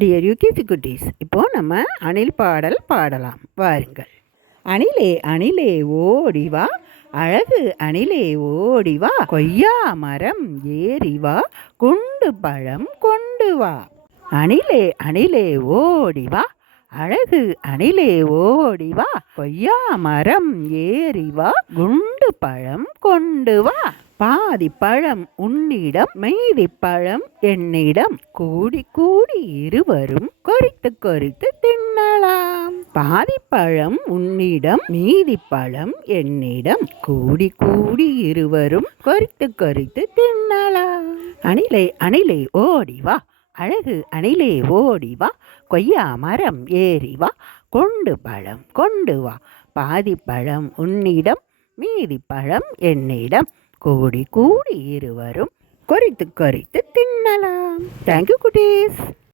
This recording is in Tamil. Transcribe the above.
டியர் யூகேசி குட்டீஸ், இப்போ நம்ம அணில் பாடல் பாடலாம். வாருங்கள். அணிலே அணிலே ஓடிவா, அழகு அணிலே ஓடிவா, கொய்யா மரம் ஏறிவா, குண்டு பழம் கொண்டு வா. அணிலே அணிலே ஓடிவா, அழகு அணிலே ஓடிவா, கொய்யா மரம் ஏறிவா, குண்டு பழம் கொண்டு வா. பாதி பழம் உன்னிடம், மீதி பழம் என்னிடம், கூடி கூடி இருவரும் கொறித்து கொறித்து தின்னலாம். பாதி பழம் உன்னிடம், மீதி பழம் என்னிடம், கூடி கூடி இருவரும் கொறித்து கொறித்து தின்னலாம். அணிலே அணிலே ஓடிவா, அழகு அணிலே ஓடிவா, கொய்யா மரம் ஏறிவா, கொண்டு பழம் கொண்டு வா. பாதி பழம் உன்னிடம், மீதி பழம் என்னிடம், கூடி கூடி இருவரும் கொறித்து கொறித்து தின்னலாம். தேங்க்யூ குட்டீஸ்.